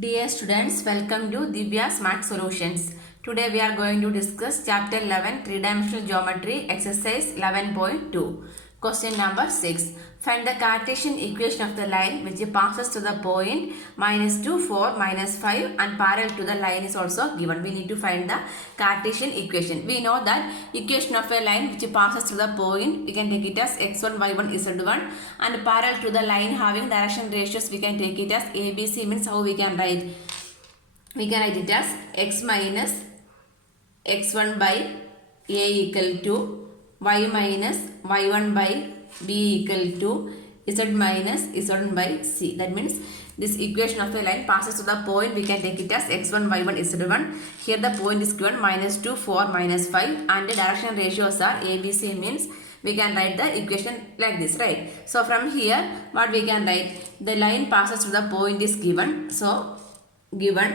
Dear students, welcome to Divya's Math Solutions. Today we are going to discuss Chapter 11 Three-Dimensional Geometry Exercise 11.2. Question number 6. Find the Cartesian equation of the line which passes to the point -2, 4, -5 and parallel to the line is also given. We need to find the Cartesian equation. We know that equation of a line which passes to the point, we can take it as x1, y1, z1 and parallel to the line having direction ratios, we can take it as ABC. Means how we can write? We can write it as x minus x1 by a equal to y minus y1 by b equal to z minus z1 by c. That means this equation of a line passes to the point, we can take it as x1, y1, z1. Here the point is given -2, 4, -5 and the direction ratios are ABC. Means we can write the equation like this, right? So from here what we can write? The line passes to the point is given. So given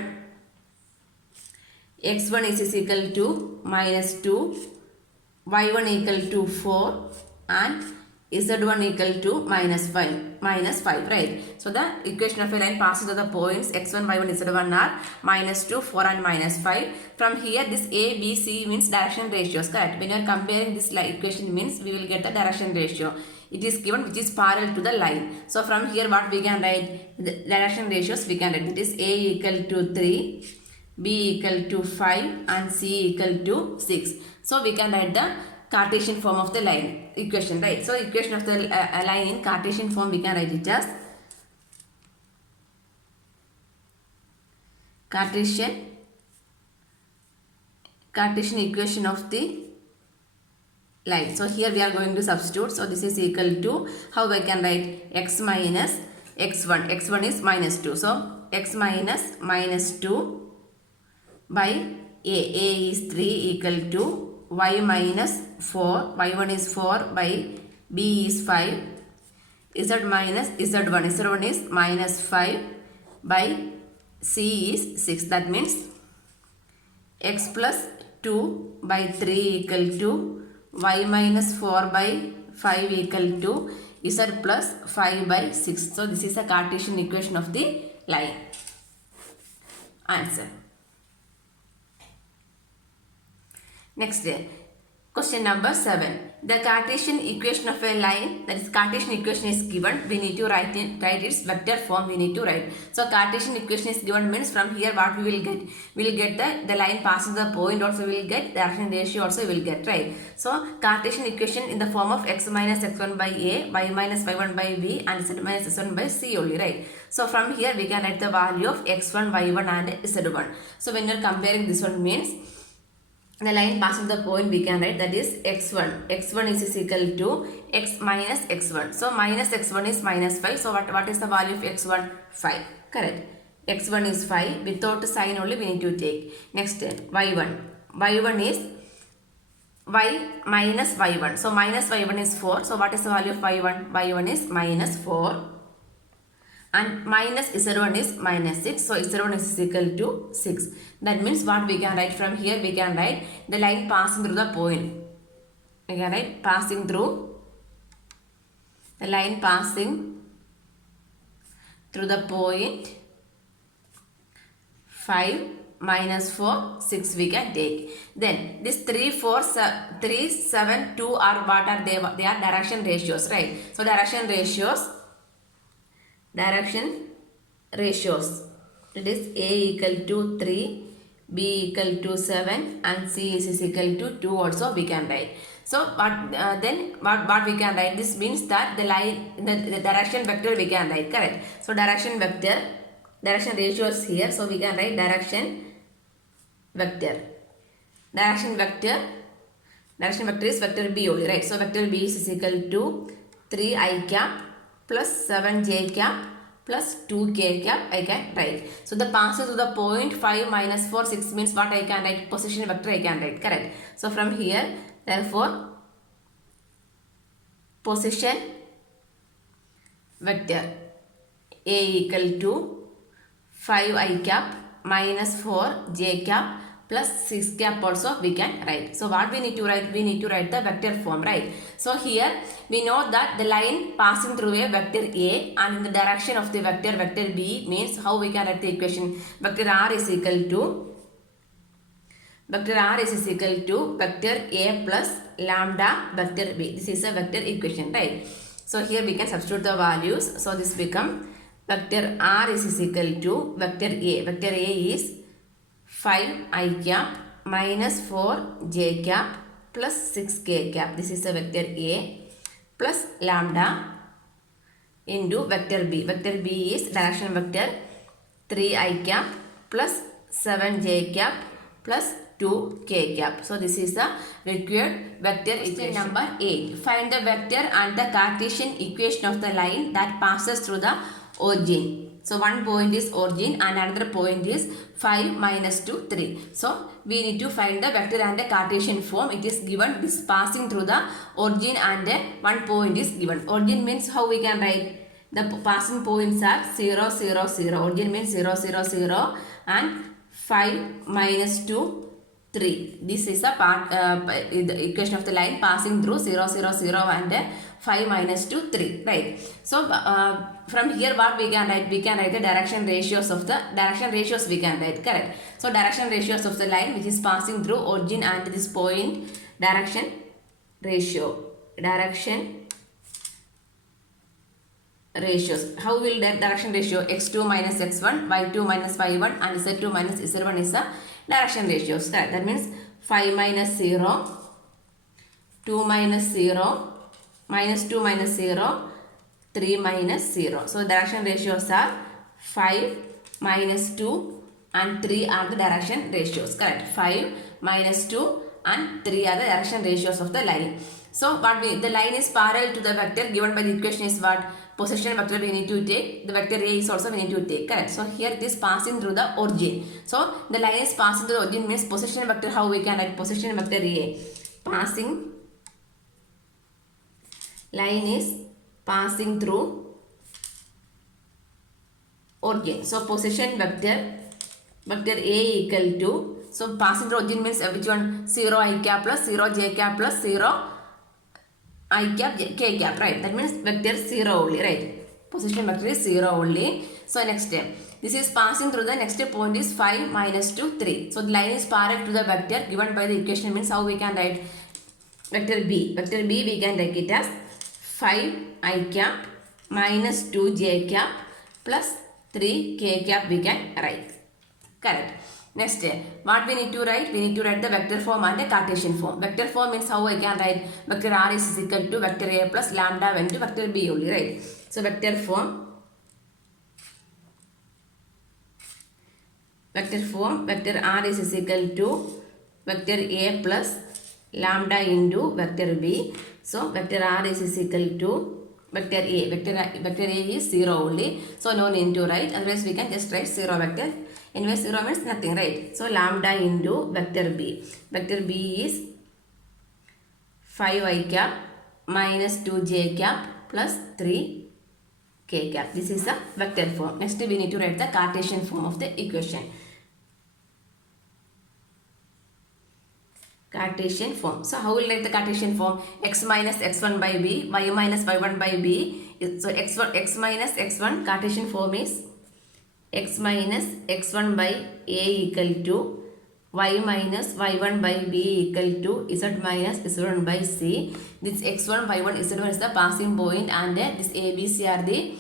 x1 is equal to -2, y1 equal to 4 and z1 equal to -5, right? So the equation of a line passes to the points x1, y1, z1 are -2, 4 and -5. From here this a, b, c means direction ratios, correct? When you are comparing this equation means we will get the direction ratio. It is given which is parallel to the line. So from here what we can write? The direction ratios we can write. It is a equal to 3, b equal to 5 and c equal to 6. So we can write the Cartesian form of the line equation, right? So equation of the line in Cartesian form we can write it as Cartesian equation of the line. So here we are going to substitute. So this is equal to, how I can write? X minus x1. x1 is -2. So x minus -2 by a is 3 equal to y minus 4, y1 is 4 by b is 5, z minus z1 is -5 by c is 6. That means x plus 2 by 3 equal to y minus 4 by 5 equal to z plus 5 by 6. So this is a Cartesian equation of the line. Answer. Next, question number 7. The Cartesian equation of a line, that is Cartesian equation is given. We need to write its vector form. We need to write. So Cartesian equation is given means from here what we will get? We will get the line passing the point also we will get, direction ratio also we will get, right? So Cartesian equation in the form of x minus x1 by a, y minus y1 by b and z minus z1 by c only, right? So from here we can write the value of x1, y1 and z1. So when you are comparing this one means the line passing the point we can write, that is x1. x1 is equal to x minus x1. So minus x1 is -5. So what is the value of x1? 5. Correct. x1 is 5. Without sign only we need to take. Next y1. y1 is y minus y1. So minus y1 is 4. So what is the value of y1? y1 is -4. And minus z1 is -6. So z1 is equal to 6. That means what we can write from here? We can write the line passing through the point. We can write passing through the line passing through the point 5 minus 4 6 we can take. Then this 3 4 3 7 2 are what are they? They are direction ratios, right? So direction ratios, it is a equal to 3, b equal to 7 and c is equal to 2 also we can write. So what we can write? This means that the line, the direction vector we can write, correct? So direction ratios here. So we can write direction vector is vector b only, right? So vector b is equal to 3i cap plus 7j cap plus 2k cap I can write. So the passes to the point 5 minus 4 6 means what I can write? Position vector I can write, correct? So from here therefore position vector a equal to 5i cap minus 4j cap plus 6 cap also we can write. So what we need to write? We need to write the vector form, right? So here we know that the line passing through a vector A and in the direction of the vector B means how we can write the equation. Vector R is equal to vector vector A plus lambda vector B. This is a vector equation, right? So here we can substitute the values. So this become vector R is equal to vector A. Vector A is 5 cap minus 4 cap plus 6 cap. This is a vector A plus lambda into vector B. Vector B is direction vector 3 cap plus 7 cap plus 2 cap. So this is the required vector equation. Number 8. Find the vector and the Cartesian equation of the line that passes through the origin. So one point is origin and another point is 5 minus 2, 3. So we need to find the vector and the Cartesian form. It is given this passing through the origin and one point is given. Origin means how we can write? The passing points are 0, 0, 0. Origin means 0, 0, 0 and 5 minus 2, 3. This is the the equation of the line passing through 0, 0, 0 and 5 minus 2, 3. Right. So from here what we can write? We can write the direction ratios of the we can write. Correct. So direction ratios of the line which is passing through origin and this point, direction ratios. How will that direction ratio? X2 minus x1, y2 minus y1 and z2 minus z1 is the direction ratios. Correct. That means 5 minus 0, 2 minus 0, minus 2 minus 0, 3 minus 0. So direction ratios are 5, minus 2 and 3 are the direction ratios. Correct. 5, minus 2 and 3 are the direction ratios of the line. So the line is parallel to the vector given by the equation is what? Position vector we need to take. The vector A is also we need to take. Correct. So here it is passing through the origin. So the line is passing through the origin means position vector. How we can write position vector A? Line is passing through origin. So position vector A equal to, so passing through origin means which one? 0 I cap plus 0 j cap plus 0 I cap k cap, right? That means vector 0 only, right? Position vector is 0 only. So next step, this is passing through the next point is 5 minus 2, 3. So the line is parallel to the vector given by the equation means how we can write vector B. Vector B we can write it as 5 I cap minus 2 j cap plus 3 k cap we can write. Correct. Next, what we need to write? We need to write the vector form and the Cartesian form. Vector form means how I can write vector R is equal to vector A plus lambda into vector B only, right? So vector form, vector R is equal to vector A plus lambda into vector B. So vector R is equal to vector A. Vector A is 0 only. So no need to write. Otherwise we can just write 0 vector. Anyway 0 means nothing, right? So lambda into vector B. Vector B is 5 I cap minus 2 j cap plus 3 k cap. This is the vector form. Next we need to write the Cartesian form of the equation. Cartesian form. So how will write the Cartesian form? X minus x1 by b, y minus y1 by b. So x minus x1 Cartesian form is x minus x1 by a equal to y minus y1 by b equal to z minus z1 by c. This x1, y1, z1 is the passing point and this a, b, c are the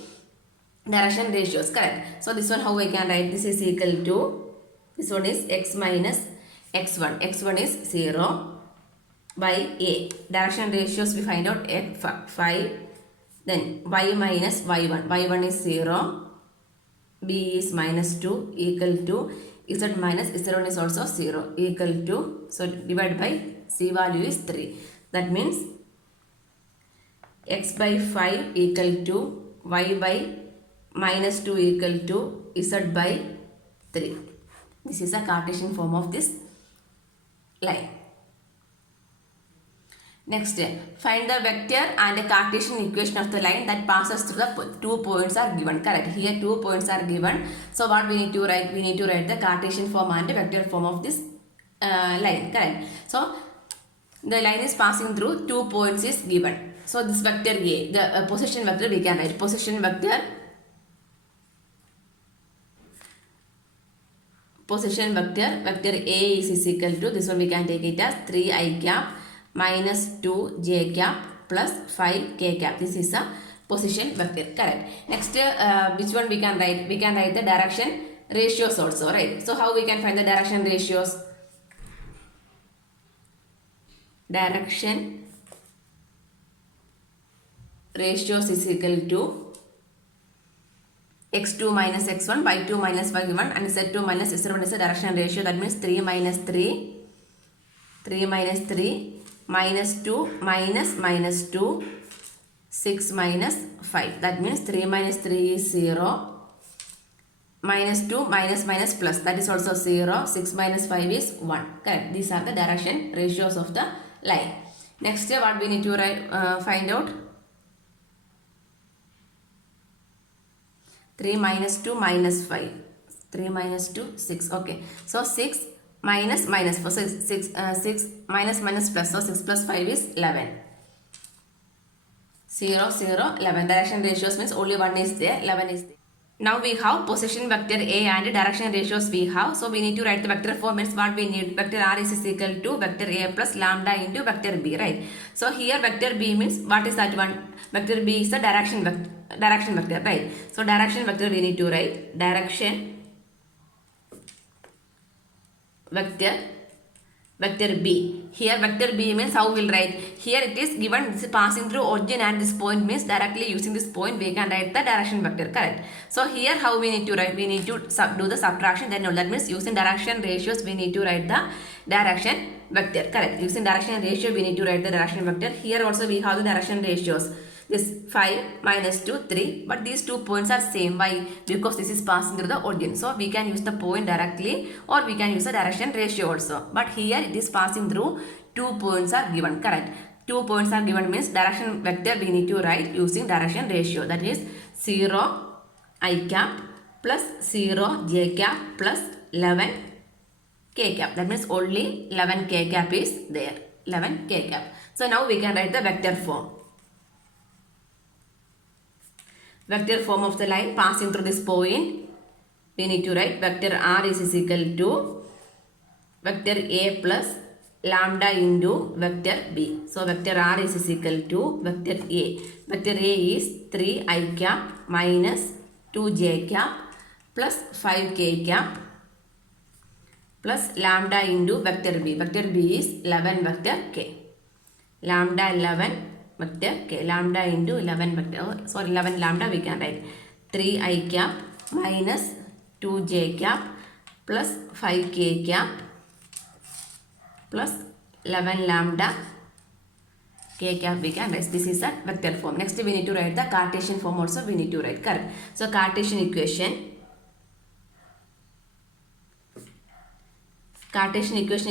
direction ratios. Correct. So this one how we can write? This is equal to, this one is x minus x1. x1 is 0 by a. Direction ratios we find out f5. Then y minus y1. y1 is 0. B is minus 2 equal to z minus z1 is also 0 equal to, so divided by c value is 3. That means x by 5 equal to y by minus 2 equal to z by 3. This is the Cartesian form of this line. Next, find the vector and the Cartesian equation of the line that passes through the 2 points are given. Correct. Here 2 points are given. So what we need to write? We need to write the Cartesian form and the vector form of this line, correct. So the line is passing through 2 points is given. So this vector A, the position vector we can write. Position vector A is equal to, this one we can take it as 3i cap minus 2j cap plus 5k cap. This is a position vector, correct. Next, which one we can write? We can write the direction ratios also, right? So how we can find the direction ratios? Direction ratios is equal to x2 minus x1, y2 minus y1 and z2 minus z1 is the direction ratio. That means 3 minus 3, 3 minus 3, minus 2, minus 2, 6 minus 5. That means 3 minus 3 is 0, minus 2 minus plus, that is also 0, 6 minus 5 is 1. Correct. These are the direction ratios of the line. Next, what we need to find out? 3 minus 2 minus 5. 3 minus 2, 6. Okay. So 6 minus 4. So 6 minus plus. So 6 plus 5 is 11. 0, 0, 11. Direction ratios means only 1 is there, 11 is there. Now we have position vector A and direction ratios we have. So we need to write the vector form. Means what we need? Vector R is equal to vector A plus lambda into vector B, right? So here vector B means what is that one? Vector B is the direction vector, right? So direction vector we need to write direction vector B. Here vector B means how we will write? Here it is given this is passing through origin and this point means directly using this point we can write the direction vector, correct. So here how we need to write? We need to do the subtraction, then that means using direction ratios we need to write the direction vector, correct. Using direction ratio we need to write the direction vector. Here also we have the direction ratios. This 5 minus 2, 3. But these 2 points are same. Why? Because this is passing through the origin. So we can use the point directly or we can use the direction ratio also. But here it is passing through 2 points are given. Correct. 2 points are given means direction vector we need to write using direction ratio. That is 0 I cap plus 0 j cap plus 11 k cap. That means only 11 k cap is there. 11 k cap. So now we can write the vector form. Vector form of the line passing through this point, we need to write vector R is equal to vector A plus lambda into vector B. So vector R is equal to vector A. Vector A is 3i cap minus 2j cap plus 5k cap plus lambda into vector B. Vector B is 11 vector k. Lambda 11 vector k, lambda into 11 vector, sorry 11 lambda we can write 3i cap minus 2j cap plus 5k cap plus 11 lambda k cap we can write. This is a vector form. Next we need to write the Cartesian form also we need to write, correct. So Cartesian equation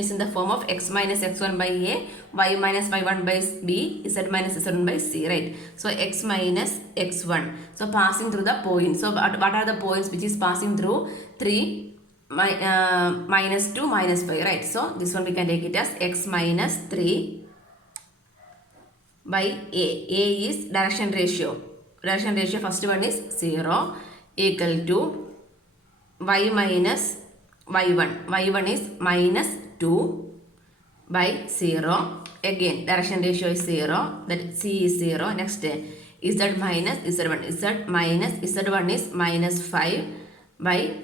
is in the form of x minus x1 by A, y minus y1 by B, z minus z1 by C, right? So x minus x1. So passing through the points. So what are the points which is passing through? 3 minus 2 minus 5, right? So this one we can take it as x minus 3 by A. A is direction ratio. Direction ratio first one is 0 equal to y minus y1. y1 is minus 2 by 0. Again direction ratio is 0. That C is 0. Next z minus z1. Z minus z1 is minus 5 by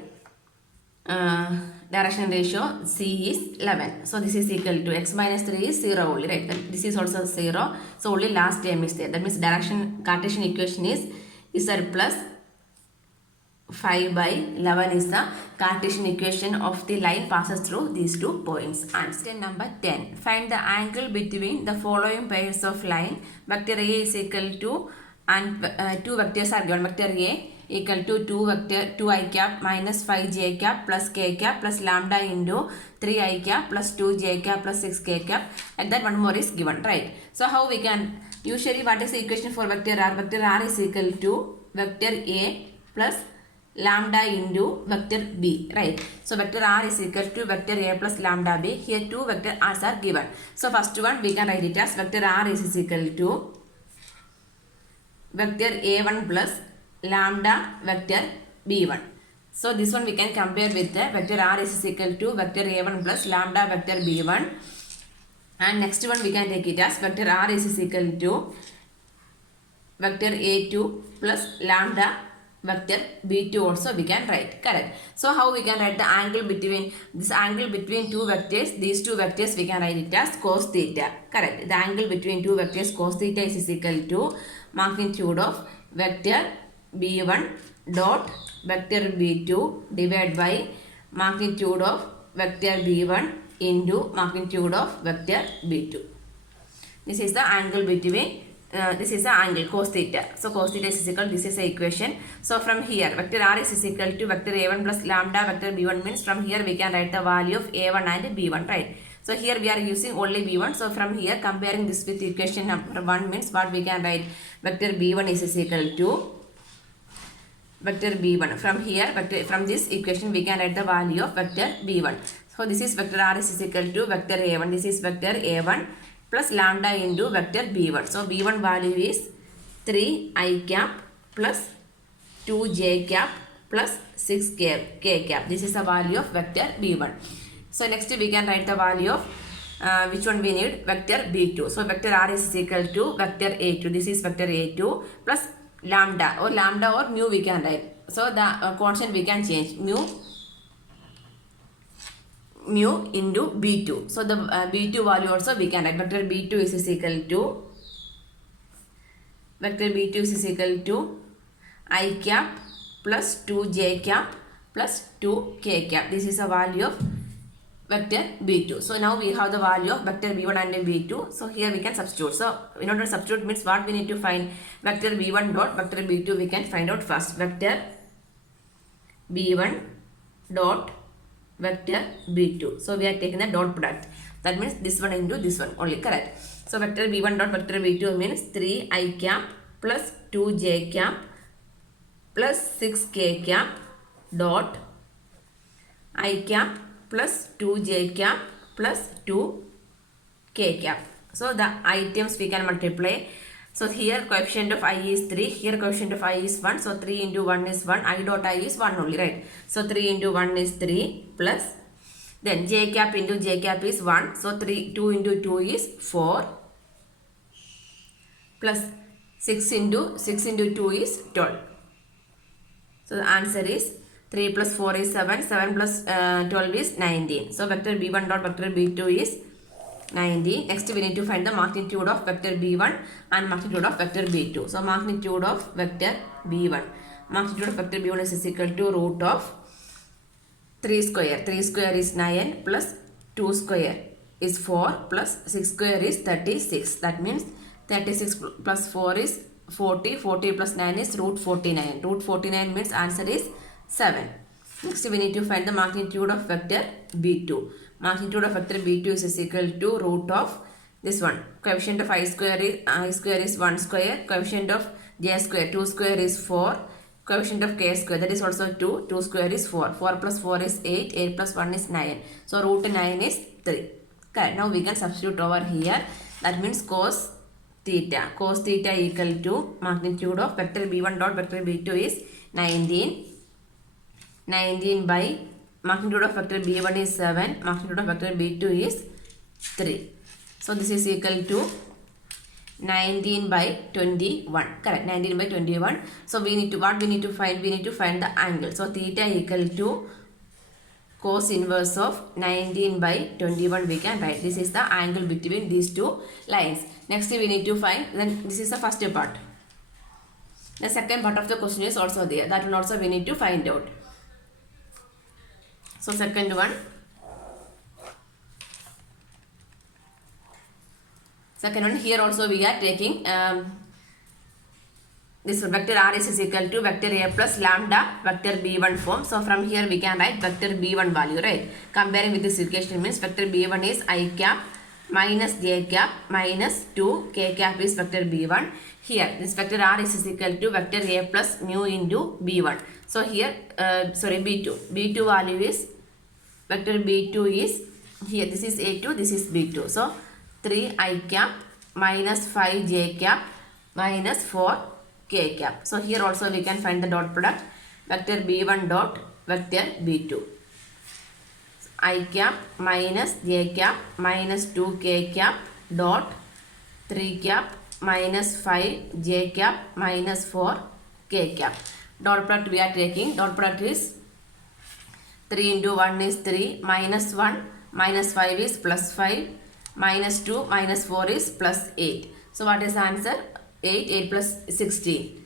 direction ratio C is 11. So this is equal to x minus 3 is 0 only, right? This is also 0. So only last term is there. That means direction Cartesian equation is z plus 5 by 11 is the Cartesian equation of the line passes through these 2 points. Answer number 10. Find the angle between the following pairs of line. Vector A is equal to, and 2 vectors are given. Vector A equal to 2i cap minus 5j cap plus k cap plus lambda into 3i cap plus 2j cap plus 6k cap. And that one more is given, right? So how we can, usually what is the equation for vector R? Vector R is equal to vector A plus lambda into vector b, right? So vector r is equal to vector a plus lambda b. Here two vector r's are given. So first one we can write it as vector r is equal to vector a1 plus lambda vector b1. So this one we can compare with the vector r is equal to vector a1 plus lambda vector b1. And next one we can take it as vector r is equal to vector a2 plus lambda vector b2 also we can write. Correct. So how we can write the angle between this angle between two vectors, these two vectors we can write it as cos theta. Correct. The angle between two vectors cos theta is equal to magnitude of vector b1 dot vector b2 divided by magnitude of vector b1 into magnitude of vector b2. This is the angle between this is the angle cos theta. So cos theta is equal, this is the equation. So from here vector r is equal to vector a1 plus lambda vector b1 means from here we can write the value of a1 and b1, right? So here we are using only b1. So from here comparing this with equation number 1 means what we can write, vector b1 is equal to vector b1. From here from this equation we can write the value of vector b1. So this is vector r is equal to vector a1. This is vector a1 plus lambda into vector b1. So b1 value is 3i cap plus 2j cap plus 6k cap. This is the value of vector b1. So next we can write the value of which one we need, vector b2. So vector r is equal to vector a2. This is vector a2 plus lambda or mu we can write. So the constant we can change, mu into b2. So the b2 value also we can write, vector b2 is equal to I cap plus 2j cap plus 2k cap. This is the value of vector b2. So now we have the value of vector b1 and b2. So here we can substitute. So in order to substitute means what we need to find, vector b1 dot vector b2 we can find out first. Vector b1 dot vector b2. So we are taking the dot product. That means this one into this one only. Correct. So vector b1 dot vector b2 means 3i cap plus 2j cap plus 6k cap dot I cap plus 2j cap plus 2k cap. So the items we can multiply. So here coefficient of I is 3, here coefficient of I is 1. So 3 into 1 is 1, I dot I is 1 only, right? So 3 into 1 is 3 plus, then j cap into j cap is 1. So 2 into 2 is 4 plus 6 into 2 is 12. So the answer is 3 plus 4 is 7, 7 plus 12 is 19. So vector b1 dot vector b2 is 19. Next we need to find the magnitude of vector b1 and magnitude of vector b2. So magnitude of vector b1. Magnitude of vector b1 is equal to root of 3 square. 3 square is 9 plus 2 square is 4 plus 6 square is 36. That means 36 plus 4 is 40. 40 plus 9 is root 49. Root 49 means answer is 7. Next we need to find the magnitude of vector b2. Magnitude of vector b2 is equal to root of this one. Coefficient of I square is 1 square. Coefficient of j square 2 square is 4. Coefficient of k square that is also 2. 2 square is 4. 4 plus 4 is 8. 8 plus 1 is 9. So root 9 is 3. Okay, now we can substitute over here. That means cos theta. Cos theta equal to magnitude of vector b1 dot vector b2 is 19. 19 by magnitude of vector b1 is 7. Magnitude of vector b2 is 3. So this is equal to 19 by 21. Correct. 19 by 21. So we need to find? We need to find the angle. So theta equal to cos inverse of 19 by 21 we can write. This is the angle between these two lines. Next we need to find, then this is the first part. The second part of the question is also there. That one also we need to find out. So second one. Second one, here also we are taking this vector r is equal to vector a plus lambda vector b1 form. So from here we can write vector b1 value, right? Comparing with this equation means vector b1 is I cap minus j cap minus 2 k cap is vector b1. Here this vector r is equal to vector a plus mu into b1. So here b2 value is vector b2 is here, this is a2, this is b2. So 3 I cap minus 5 j cap minus 4 k cap. So here also we can find the dot product, vector b1 dot vector b2. I cap minus j cap minus 2 k cap dot 3 cap minus 5 j cap minus 4 k cap. Dot product we are taking, dot product is 3 into 1 is 3, minus 1, minus 5 is plus 5, minus 2, minus 4 is plus 8. So what is the answer? 8 plus 16.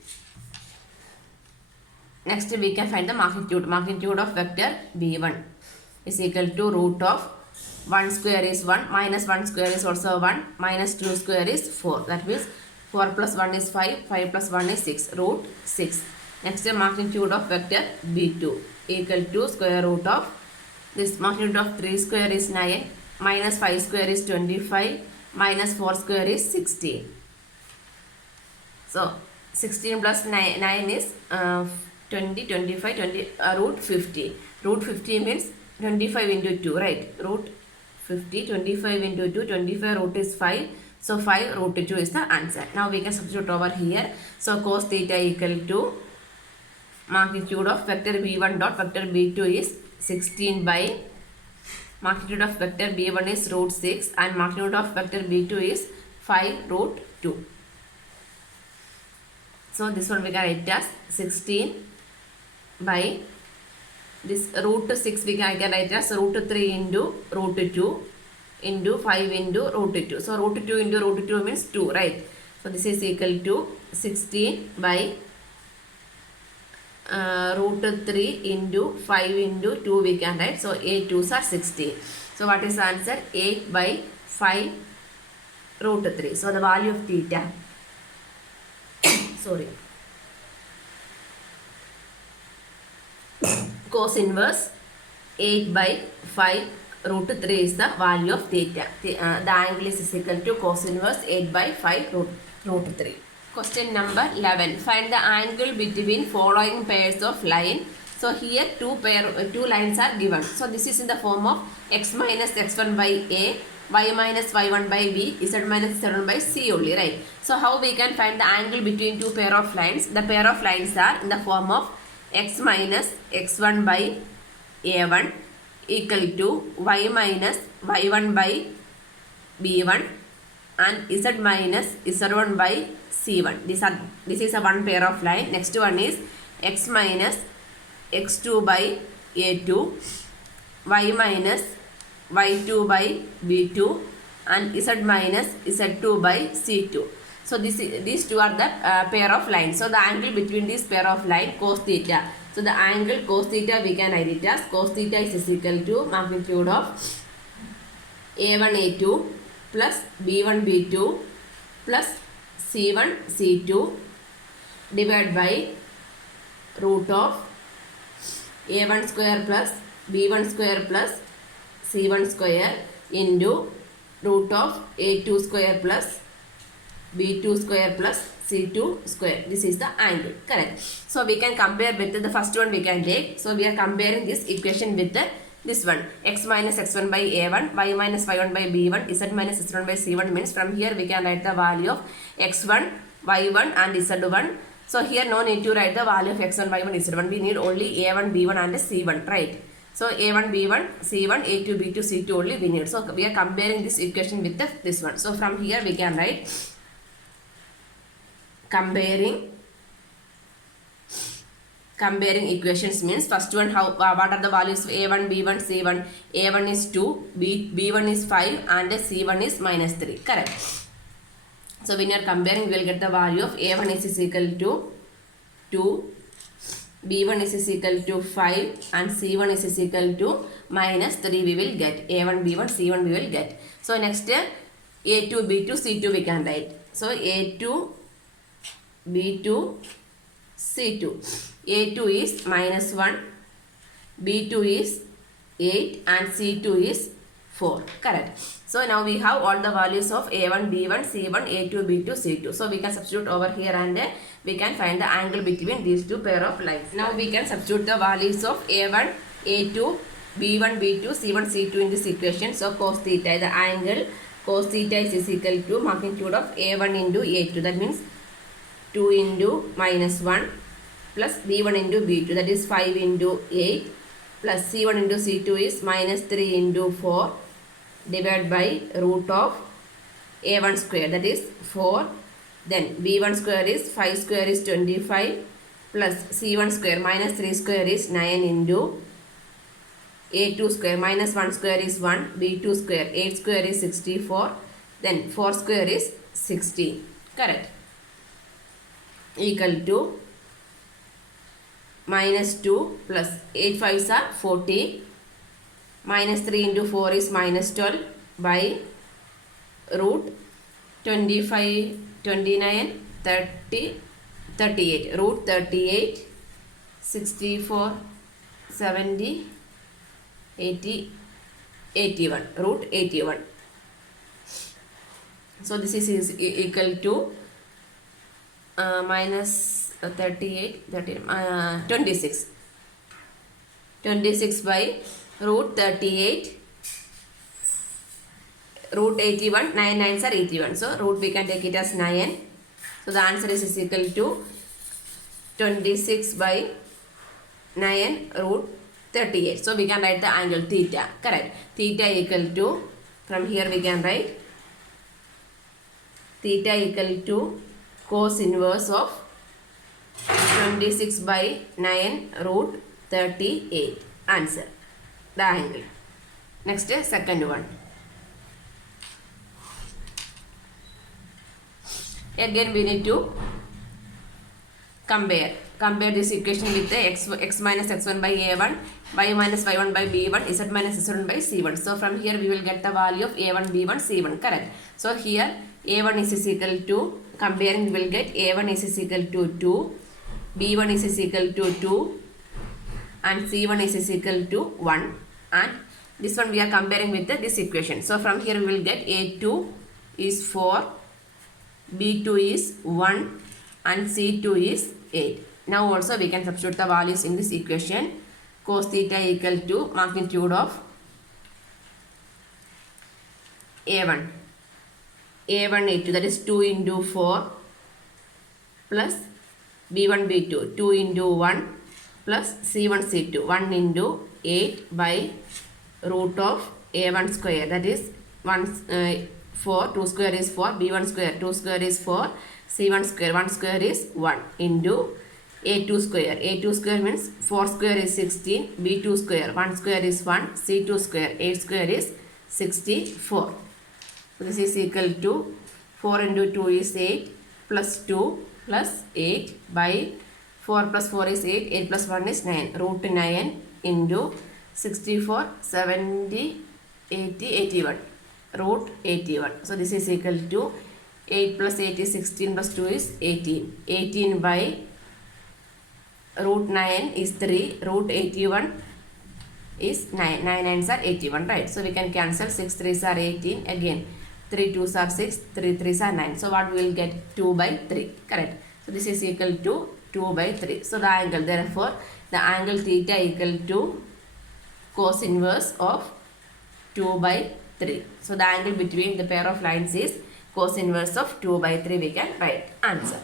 Next we can find the magnitude. Magnitude of vector b1 is equal to root of 1 square is 1, minus 1 square is also 1, minus 2 square is 4. That means 4 plus 1 is 5, 5 plus 1 is 6, root 6. Next the magnitude of vector b2 equal to square root of, this magnitude of 3 square is 9, minus 5 square is 25, minus 4 square is 16. So 16 plus 9 is 20, 25, 20, root 50. Root 50 means 25 into 2, right? Root 50, 25 into 2, 25 root is 5. So 5 root 2 is the answer. Now we can substitute over here. So cos theta equal to magnitude of vector b1 dot vector b2 is 16 by magnitude of vector b1 is root 6 and magnitude of vector b2 is 5 root 2. So this one we can write as 16 by this root 6 I can write as root 3 into root 2 into 5 into root 2. So root 2 into root 2 means 2, right? So this is equal to 16 by root 3 into 5 into 2 we can write. So 8 2s are 16. So what is the answer? 8 by 5 root 3. So the value of theta cos inverse 8 by 5 root 3 is the value of theta. The angle is equal to cos inverse 8 by 5 root 3. Question number 11. Find the angle between following pairs of line. So here two lines are given. So this is in the form of x minus x1 by a, y minus y1 by b, z minus z1 by c only, right? So how we can find the angle between two pair of lines? The pair of lines are in the form of x minus x1 by a1 equal to y minus y1 by b1 and z minus z1 by c1. This is a one pair of line. Next one is x minus x2 by a2, y minus y2 by b2 and z minus z2 by c2. So these two are the pair of lines. So the angle between this pair of line cos theta. So the angle cos theta we can write it as cos theta is equal to magnitude of a1 a2 plus b1 b2 plus c1 c2 divided by root of a1 square plus b1 square plus c1 square into root of a2 square plus b2 square plus c2 square. This is the angle, correct? So we can compare with the first one we can take. So we are comparing this equation with this one, x minus x1 by a1, y minus y1 by b1, z minus z1 by c1 means from here we can write the value of x1, y1 and z1. So here no need to write the value of x1, y1, z1. We need only a1, b1 and c1, right? So a1, b1, c1, a2, b2, c2 only we need. So we are comparing this equation with this one. So from here we can write comparing equations means first one what are the values of a1, b1, c1. a1 is 2, b1 is 5 and c1 is minus 3, correct? So when you are comparing we will get the value of a1 is equal to 2, b1 is equal to 5 and c1 is equal to minus 3 we will get. a1, b1, c1 we will get. So next a2, b2, c2 we can write. So a2, b2, c2. a2 is minus 1, b2 is 8 and c2 is 4. Correct. So now we have all the values of A1, B1, C1, A2, B2, C2. So we can substitute over here and we can find the angle between these two pair of lines. Now we can substitute the values of A1, A2, B1, B2, C1, C2 in this equation. So cos theta, the angle cos theta is equal to magnitude of A1 into A2. That means 2 into minus 1 plus B1 into B2. That is 5 into 8 plus C1 into C2 is minus 3 into 4 divided by root of A1 square, that is 4. Then B1 square is 5 square is 25 plus C1 square minus 3 square is 9 into A2 square minus 1 square is 1, B2 square 8 square is 64, then 4 square is 60. Correct. Equal to minus 2 plus 8 5s are 40. Minus 3 into 4 is minus 12 by root 25, 29, 30, 38. Root 38, 64, 70, 80, 81. Root 81. So this is equal to minus 38, 26. 26 by root 38, root 81, 9 9s are 81. So root we can take it as 9. So the answer is equal to 26 by 9 root 38. So we can write the angle theta. Correct. Theta equal to, from here we can write theta equal to cos inverse of 26 by 9 root 38. Answer. The angle. Next, second one. Again we need to compare this equation with the x minus x1 by a1, y minus y1 by b1, z minus z1 by c1. So from here we will get the value of a1, b1, c1. Correct. So here a1 is equal to, comparing we will get a1 is equal to 2, b1 is equal to 2 and c1 is equal to 1, and this one we are comparing with this equation. So from here we will get a2 is 4, b2 is 1 and c2 is 8. Now also we can substitute the values in this equation. Cos theta equal to magnitude of a1, a2, that is 2 into 4 plus b1 b2, 2 into 1 plus c1 c2, 1 into 8 by root of a1 square, that is 4, 2 square is 4, b1 square 2 square is 4, c1 square 1 square is 1 into a2 square. A2 square means 4 square is 16, b2 square 1 square is 1, c2 square 8 square is 64. So this is equal to 4 into 2 is 8 plus 2 plus 8 by 4 plus 4 is 8, 8 plus 1 is 9, root 9 into 64, 70, 80, 81, root 81. So this is equal to 8 plus 8 is 16 plus 2 is 18. 18 by root 9 is 3, root 81 is 9. 9 9s are 81, right? So we can cancel, 6 3s are 18, again 3 2s are 6, 3 3s are 9. So what we will get? 2 by 3, correct. So this is equal to 2 by 3. So the angle, therefore the angle theta equal to cos inverse of 2 by 3. So the angle between the pair of lines is cos inverse of 2 by 3, we can write. Answer.